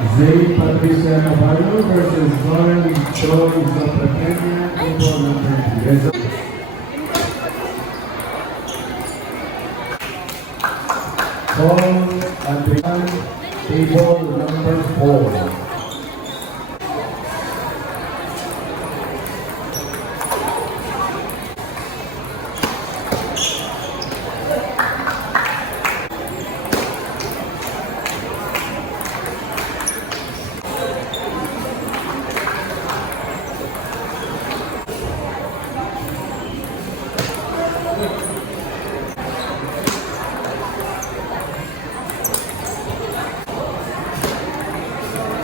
Zay Patricia Navarro versus Lauren Joy Zapatenia, table number 3. Paul Adrian, table number 4.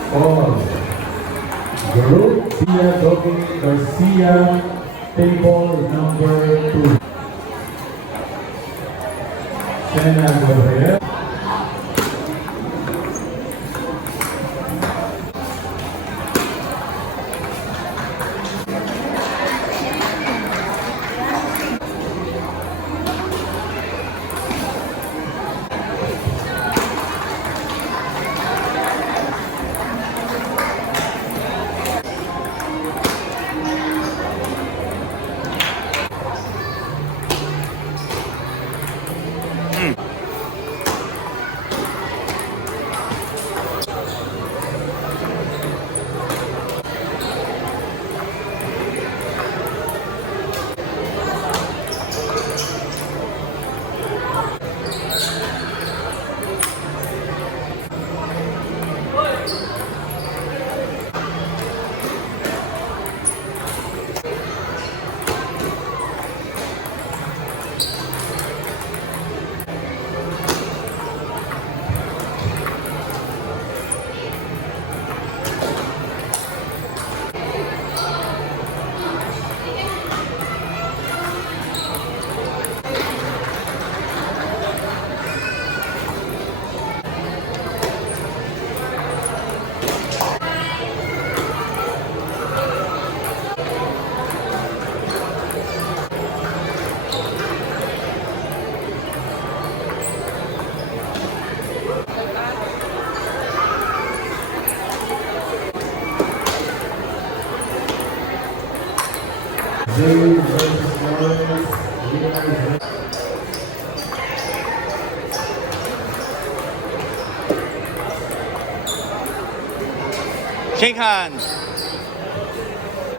Paul, Group Sia Dominic Garcia, table number 2. Sena Gorrea. Zay versus Lawrence. Shake hands.